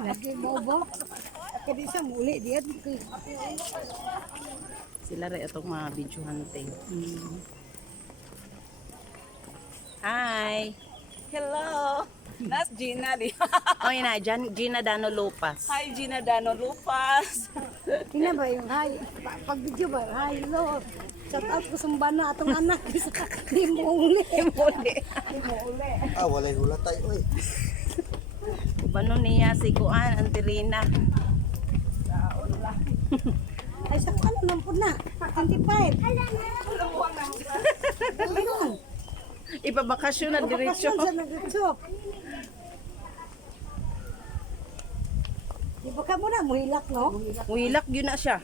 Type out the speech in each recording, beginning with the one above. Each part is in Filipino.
Lagi bobo. Kadi sa muli diyan. Sila rin itong mga video hunting. Hi! Hello! Nas Gina di. Oy na, Gina Dano Lupas. Hi Gina Dano Lupas. Tina ba yung hi? Pag video ba? Hi, lo. Shout out ko sumbana atong anak. Di mo uli. Ah, walay hula tayo, oy. Bano niya si Kuan, Antirina. Ay sa ano lang po na. 25. Ayun. Ipabakasyon na diretsyo. Bakasyon sa nagritso. Di ba ka mo na muhilak, no? Wilak yun na siya.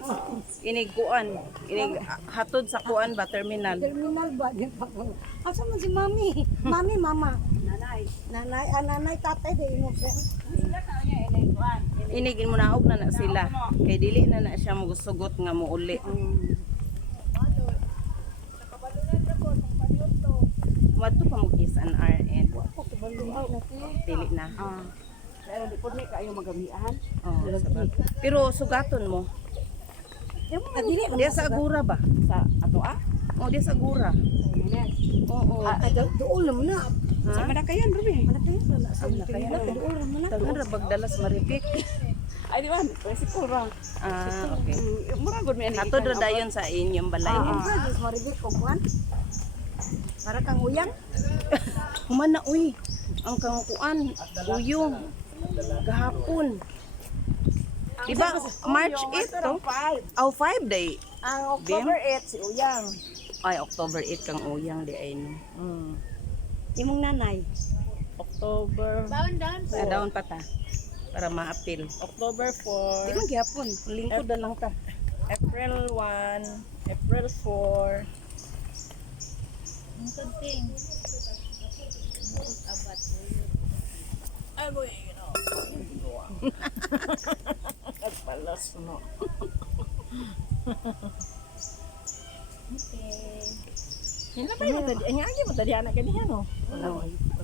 Inig Kuan. Inig hatod sa Kuan ba, terminal. Terminal ba? Asa man si mami? Mami, mama. Nanay, tatay, di mo. Inigin mo na og na sila. Kay dili na siya musugot nga muuli. Wadto pa mo kiss an RN. Dili na. Pero di po ni kayo magamihan. Oh, pero sugaton mo. Diya sa Agura ba? Sa ato Oh, diya sa Agura. Oo. Doon naman na. Sa Malakayan Ruby. Malaki yun. Doon naman na. Tagan ra bagdalas maripik. Ay di ba? Principal ra. Okay. Mura gud mi ani. Hatod ra dayon sa inyong balay. Diyos maribig ko kuwan. Para kang uyang. Human na uy. Ang kang Kuan, uyong. Gahapon. Diba March 8 to? 5. Oh, 5 day. Ang October 8 si Uyang. Ay, October 8 kang uyang di ay no. Imong nanay. October Daon pa ta. Para ma-appeal. October Di 4. man gihapon. Lingkod na lang ta. April 1, April 4. Agoy, no. Nagpalas, no. Hindi pa yung tadi. Ang agi mo tadi anak kaniya, no?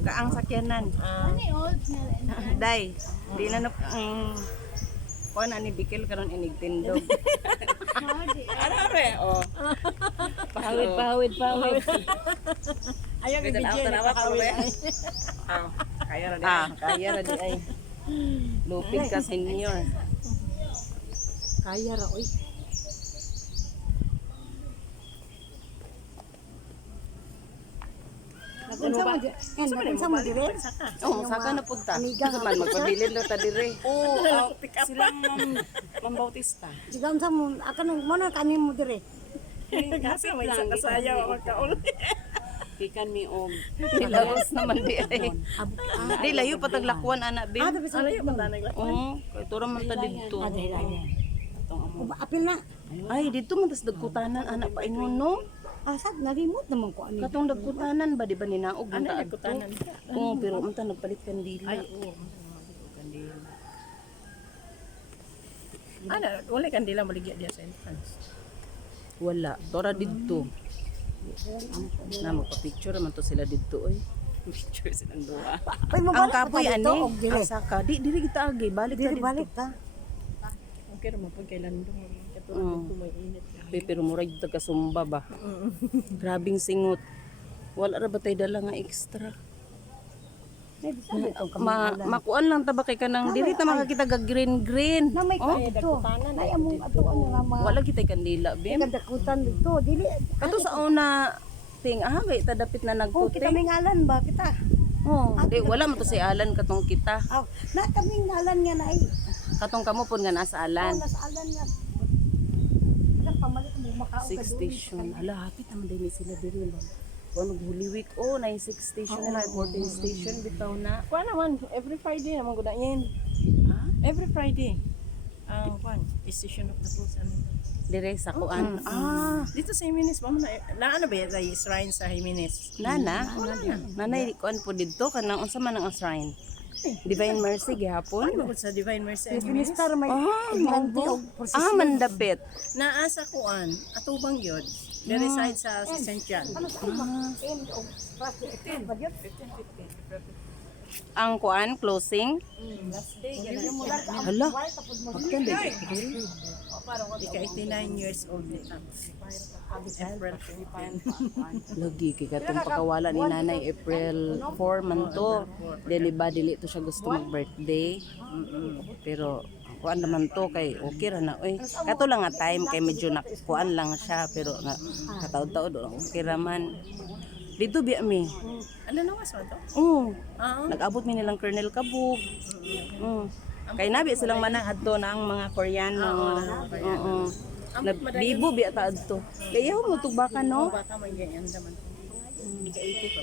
Kaang sakyanan. Day, di na kuan ani bikil karon inig tindog. Ano re? Oh. Pahawid. Ayaw Wait, ibigyan tanawa, niya tanawa, pakawin. Kaya ra di. Kaya ra di ay. Lupig ka senior. Kaya ra oy. Unsa mo di? Unsa mo dire? Oh, saka na punta. Amiga nga. Man magpabilin na ta dire. Oo, silang Ma'am Bautista. Diga unsa mo akan mo na kanin mo dire. Kasi may isang kasayaw ako kaul. Pikan mi og nilawas naman di ay. Di layo pataglakuan ana bin. Dapat sa Ano yung bata nagla? Oo, kay tura man ta didto. apil na. Ay, dito man tas dagkutanan anak pa ingon no. Asad na remote naman ko ani. Katong dagkutanan ba di ba ninaog man Ano ta yung kutanan? Oo, pero man ta nagpalit kandila. Ay, oo. Ano, wala kandila maligya diya sa entrance. Wala, tora didto. Na magpa-picture man to sila didto oy. Picture silang duwa. Ay mo Ang kapoy ani, og dire. asa ka? Di diri kita agi, balik ta Dire didto. balik ta. Okay naman pag kailan doon. Ito Mm. ko may init. Pero murag dito ka sumba ba. Grabing singot. Wala ra ba tay dala nga extra? May bisan ito Makuan lang ta ba kay kanang dili ta makakita ga green. na may dito. Ay among ato ano nga mga Wala kitay kandila bim. kadakutan dito. Dili Kato sa una ting gay ta dapit na ko nagputi. kita mingalan ba kita. Oh, di wala mo to si Alan katong kita. Aw, na kaming ngalan nga na ay. Katong kamo pud nga nasa Alan. Nas alan nga. Alam pamalit mo makao 6 station. Ala, hapit naman din sila diri ba. Kuno Holy Week oh, na 6 station nila, 14 station bitaw na. Kuha naman, every Friday naman ko na yan. Ha? Every Friday. Kuhan, Station of the Bulls. Dire sa kuan. Dito sa Jimenez, mama na ano ba yan? Shrine sa Jimenez. Nana, nanay kuan po didto kanang unsa man ang shrine. Divine Mercy gihapon. Ano ba sa Divine Mercy ang Jimenez? Minister may ilanti og prosesyon. Mandapit. Naa sa kuan, atubang yun. They reside sa St. John. Ano sa iba? End of process. Ba yun? ang kuan closing. Last day, Hala. Magtan di. Ika 89 years old nito. April 15. Lagi kay katong pagkawala ni nanay April 4 man to. Dili ba dili to siya gusto mag-birthday. Pero kuan naman to kay okay ra na oy. Kato lang nga time kay medyo na kuan lang siya pero nga kataod-taod okay ra man. Dito biya mi. Ano na mas to? Oo. Nag-abot mi nilang Colonel Kabug. Kay nabi silang manang adto na ang mga Koreano. Oo. Libo biya ta adto. Kaya mo tugbakan no. Baka may ganyan naman. Ika 80 pa.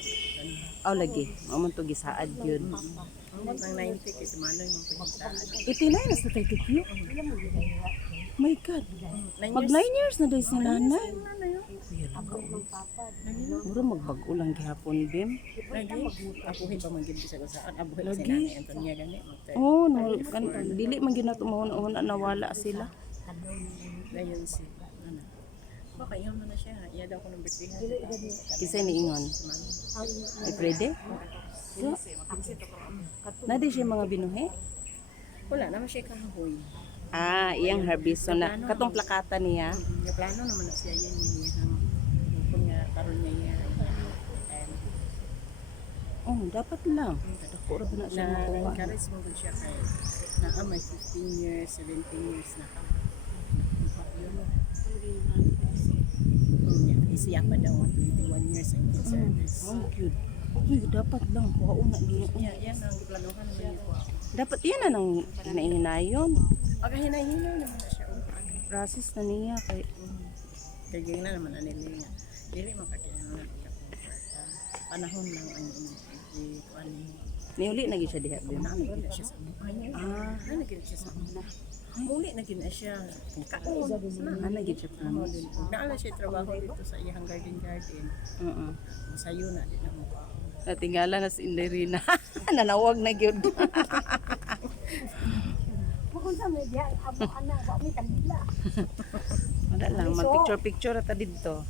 Aw lagi. Amo to gisaad yun. Nang 90 kasi manoy mo pagkita. Itinay na sa tayo kyo. My God. Mag 9 years na dahil si nanay. Mura magbag-o lang gihapon, Bim. Lagi, abuhin pa man gid sa saan. Abuhin si Nanay Antonia gani. Oo, dili man ginatumaon-una nawala sila. Dayon si ano. Baka iyon na siya. Iya daw ko ng birthday. Kisay ni Ingon. Iprede? Nadi siya mga binuhe? Wala naman siya kahoy. Ah, iyang harbison na. Katong plakata niya. Yung plano naman na siya yan yung kung nga karon niya yan. Oh, dapat lang. Dako ra ba na siya makuha? Na-encourage mo ba siya kay na may 15 years, 17 years na ka. Isiya pa daw 21 years in service. Oh, cute. Uy, dapat lang. Kuhauna niya. Yan ang planuhan naman niya. Dapat yan na nang hinahinayon. Aga hinay-hinay naman na siya. Process na niya. Kay, Kaya ganyan na naman anili niya. Dili makakailangan na panahon lang ang kuan niya. niuli na siya diha. Bim. Wala siya sa buhay niya. Naging siya sa buhay. Muli na gina siya. Kaon. Ana gid siya promise. Naala siya trabaho dito sa iyang garden. Masayo na din ako. Natingala na si Inderina. Nanawag na gyud. Kung sa media, abo ana, wa mi kanila. Wala lang, mag-picture ata dito.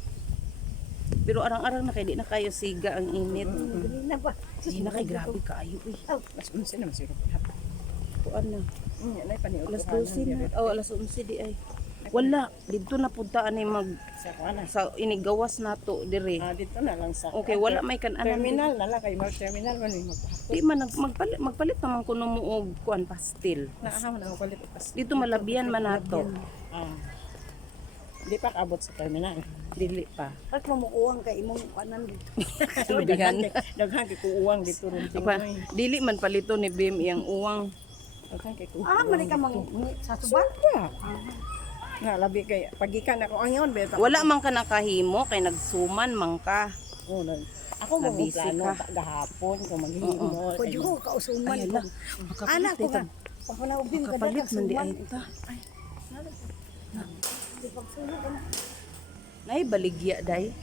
Pero arang-arang na kay di na kayo siga ang init. Dili na ba? Di na kay grabe kaayo eh. Mas unsa naman siya. Kuan na. Nay paniulo. Alas 12 na. Oh, alas 11 di ay. Wala, dito na punta ani mag Sa kuan. sa inigawas nato dire. Dito na lang sa Okay, wala may kan-anan. terminal na lang kay Mar terminal man ni magpahapon. Di man magpalit naman kuno mo og kuan pastil. Naahaw na ako palit pas. Dito malabian man nato. Di pa kaabot sa terminal. Dili pa. At mamukuwang kay imong kanan dito. Labihan. Daghan kay kuuwang dito ron Apa, dili man palito ni Bim iyang uwang. Daghan kay kuuwang. Mali ka sa suba. Nga labi kay pagikan ako ayon beta. Wala man ka nakahimo kay nagsuman man ka. Ako mo Nabisi plano ka. gahapon kung maghimo. Pwede ko kausuman. Ay ala. Anak ko ka. Pagpanaubin ka Kapalit man di ay ta. Nay baligya day.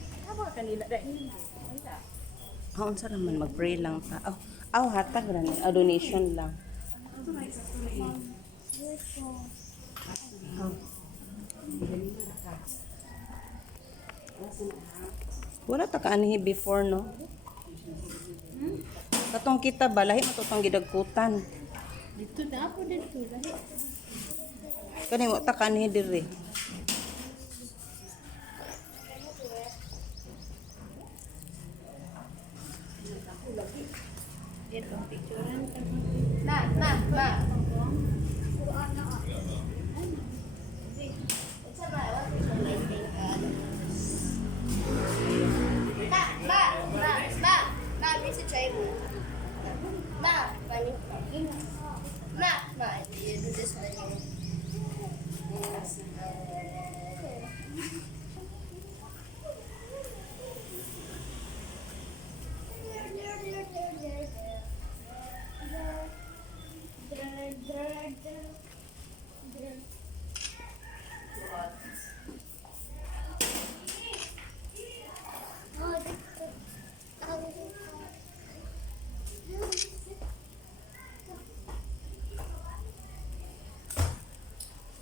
Kanila dai. Haon sa naman mag-pray lang ta. Aw hatag ra ni donation lang. Wala ta kaanihi before no. Katong kita balahi matutong gidagkutan. Dito na ako dito. Kani mo ta kaanihi diri.